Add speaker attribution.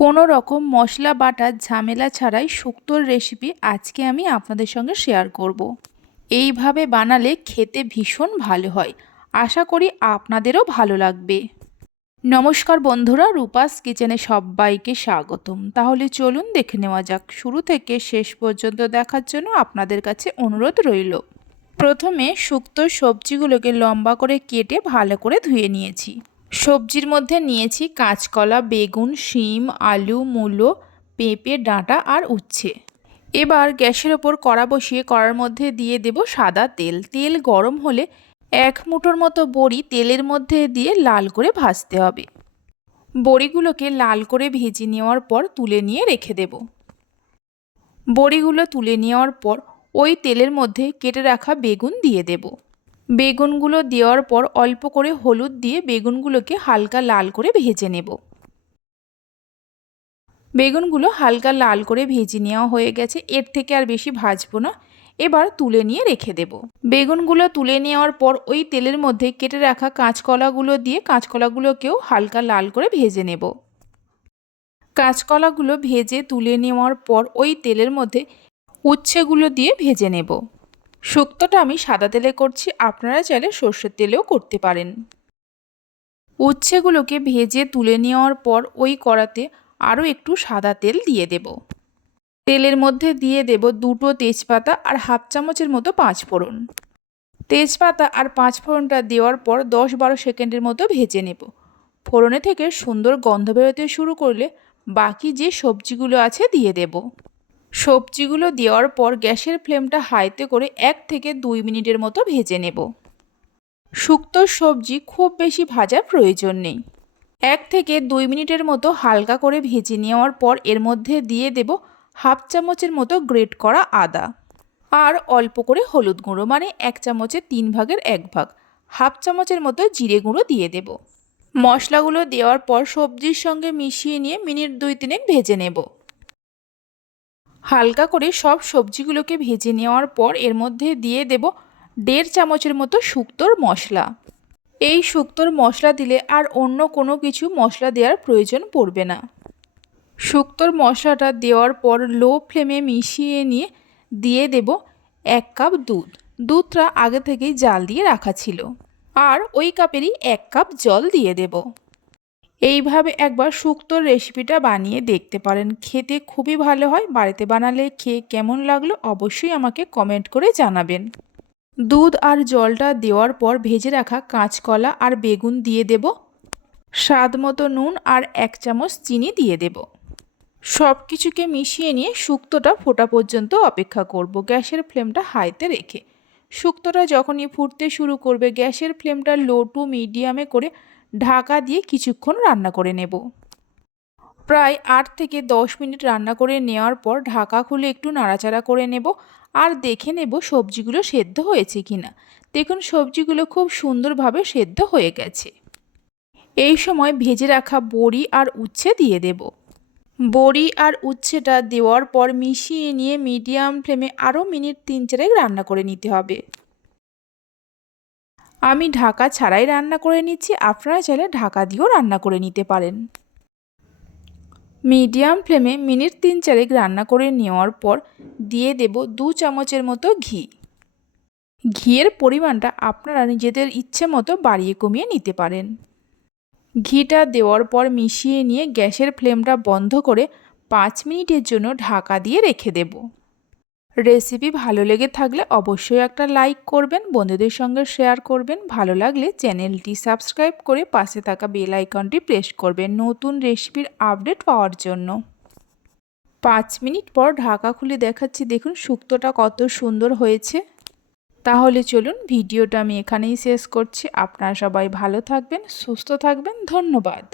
Speaker 1: কোনো রকম মশলা, বাটার, ঝামেলা ছাড়াই শুক্তোর রেসিপি আজকে আমি আপনাদের সঙ্গে শেয়ার করব। এইভাবে বানালে খেতে ভীষণ ভালো হয়। আশা করি আপনাদেরও ভালো লাগবে। নমস্কার বন্ধুরা, রূপাস কিচেনে সবাইকে স্বাগতম। তাহলে চলুন দেখে নেওয়া যাক। শুরু থেকে শেষ পর্যন্ত দেখার জন্য আপনাদের কাছে অনুরোধ রইল। প্রথমে শুক্তো সবজিগুলোকে লম্বা করে কেটে ভালো করে ধুয়ে নিয়েছি। সবজির মধ্যে নিয়েছি কাঁচকলা, বেগুন, শিম, আলু, মূলো, পেঁপে, ডাঁটা আর উচ্ছে। এবার গ্যাসের ওপর কড়া বসিয়ে কড়ার মধ্যে দিয়ে দেব সাদা তেল। তেল গরম হলে এক মুঠোর মতো বড়ি তেলের মধ্যে দিয়ে লাল করে ভাজতে হবে। বড়িগুলোকে লাল করে ভেজে নেওয়ার পর তুলে নিয়ে রেখে দেব। বড়িগুলো তুলে নেওয়ার পর ওই তেলের মধ্যে কেটে রাখা বেগুন দিয়ে দেব। বেগুনগুলো দেওয়ার পর অল্প করে হলুদ দিয়ে বেগুনগুলোকে হালকা লাল করে ভেজে নেব। বেগুনগুলো হালকা লাল করে ভেজে নেওয়া হয়ে গেছে, এর থেকে আর বেশি ভাজবো না। এবার তুলে নিয়ে রেখে দেব। বেগুনগুলো তুলে নেওয়ার পর ওই তেলের মধ্যে কেটে রাখা কাঁচকলাগুলো দিয়ে কাঁচকলাগুলোকেও হালকা লাল করে ভেজে নেব। কাঁচকলাগুলো ভেজে তুলে নেওয়ার পর ওই তেলের মধ্যে উচ্ছেগুলো দিয়ে ভেজে নেব। শুক্তোটা আমি সাদা তেলে করছি, আপনারা চাইলে সর্ষের তেলেও করতে পারেন। উচ্ছেগুলোকে ভেজে তুলে নেওয়ার পর ওই কড়াতে আরও একটু সাদা তেল দিয়ে দেব। তেলের মধ্যে দিয়ে দেব দুটো তেজপাতা আর হাফ চামচের মতো পাঁচ ফোড়ন তেজপাতা আর পাঁচ ফোড়নটা দেওয়ার পর দশ বারো সেকেন্ডের মতো ভেজে নেব। ফোড়নে থেকে সুন্দর গন্ধ বেরোতে শুরু করলে বাকি যে সবজিগুলো আছে দিয়ে দেব। সবজিগুলো দেওয়ার পর গ্যাসের ফ্লেমটা হাইতে করে এক থেকে দুই মিনিটের মতো ভেজে নেব। শুক্তোর সবজি খুব বেশি ভাজার প্রয়োজন নেই। এক থেকে দুই মিনিটের মতো হালকা করে ভেজে নেওয়ার পর এর মধ্যে দিয়ে দেব হাফ চামচের মতো গ্রেট করা আদা। আর অল্প করে হলুদ গুঁড়ো মানে এক চামচের তিন ভাগের এক ভাগ, হাফ চামচের মতো জিরে গুঁড়ো দিয়ে দেব। মশলাগুলো দেওয়ার পর সবজির সঙ্গে মিশিয়ে নিয়ে মিনিট দুই তিনেক ভেজে নেব। হালকা করে সব সবজিগুলোকে ভেজে নেওয়ার পর এর মধ্যে দিয়ে দেব দেড় চামচের মতো শুক্তোর মশলা। এই শুক্তোর মশলা দিলে আর অন্য কোনো কিছু মশলা দেওয়ার প্রয়োজন পড়বে না। শুক্তোর মশলাটা দেওয়ার পর লো ফ্লেমে মিশিয়ে নিয়ে দিয়ে দেব এক কাপ দুধ। দুধটা আগে থেকেই জাল দিয়ে রাখা ছিল। আর ওই কাপেরই এক কাপ জল দিয়ে দেব। এইভাবে একবার শুক্তোর রেসিপিটা বানিয়ে দেখতে পারেন। খেতে খুবই ভালো হয়। বাড়িতে বানালে খেয়ে কেমন লাগল অবশ্যই আমাকে কমেন্ট করে জানাবেন। দুধ আর জলটা দেওয়ার পর ভেজে রাখা কাঁচকলা আর বেগুন দিয়ে দেব। স্বাদ মতো নুন আর এক চামচ চিনি দিয়ে দেব। সব কিছুকে মিশিয়ে নিয়ে শুক্তোটা ফোটা পর্যন্ত অপেক্ষা করব। গ্যাসের ফ্লেমটা হাইতে রেখে। শুক্তোটা যখনই ফুটতে শুরু করবে, গ্যাসের ফ্লেমটা লো টু মিডিয়ামে করে ঢাকা দিয়ে কিছুক্ষণ রান্না করে নেব। প্রায় আট থেকে দশ মিনিট রান্না করে নেওয়ার পর ঢাকা খুলে একটু নাড়াচাড়া করে নেব আর দেখে নেব সবজিগুলো সেদ্ধ হয়েছে কি না দেখুন, সবজিগুলো খুব সুন্দরভাবে সেদ্ধ হয়ে গেছে। এই সময় ভেজে রাখা বড়ি আর উচ্ছে দিয়ে দেব। বড়ি আর উচ্ছেটা দেওয়ার পর মিশিয়ে নিয়ে মিডিয়াম ফ্লেমে আরও মিনিট তিন চারেক রান্না করে নিতে হবে। আমি ঢাকা ছাড়াই রান্না করে নিচ্ছি, আপনারা চাইলে ঢাকা দিয়েও রান্না করে নিতে পারেন। মিডিয়াম ফ্লেমে মিনিট তিন চারেক রান্না করে নেওয়ার পর দিয়ে দেব দু চামচের মতো ঘি। ঘিয়ের পরিমাণটা আপনারা নিজেদের ইচ্ছে মতো বাড়িয়ে কমিয়ে নিতে পারেন। ঘিটা দেওয়ার পর মিশিয়ে নিয়ে গ্যাসের ফ্লেমটা বন্ধ করে পাঁচ মিনিটের জন্য ঢাকা দিয়ে রেখে দেব। রেসিপি ভালো লেগে থাকলে অবশ্যই একটা লাইক করবেন, বন্ধুদের সঙ্গে শেয়ার করবেন। ভালো লাগলে চ্যানেলটি সাবস্ক্রাইব করে পাশে থাকা বেল আইকনটি প্রেস করবেন নতুন রেসিপির আপডেট পাওয়ার জন্য। পাঁচ মিনিট পর ঢাকা খুলে দেখাচ্ছি, দেখুন শুক্তোটা কত সুন্দর হয়েছে। তাহলে চলুন ভিডিওটা আমি এখানেই শেষ করছি। আপনারা সবাই ভালো থাকবেন, সুস্থ থাকবেন, ধন্যবাদ।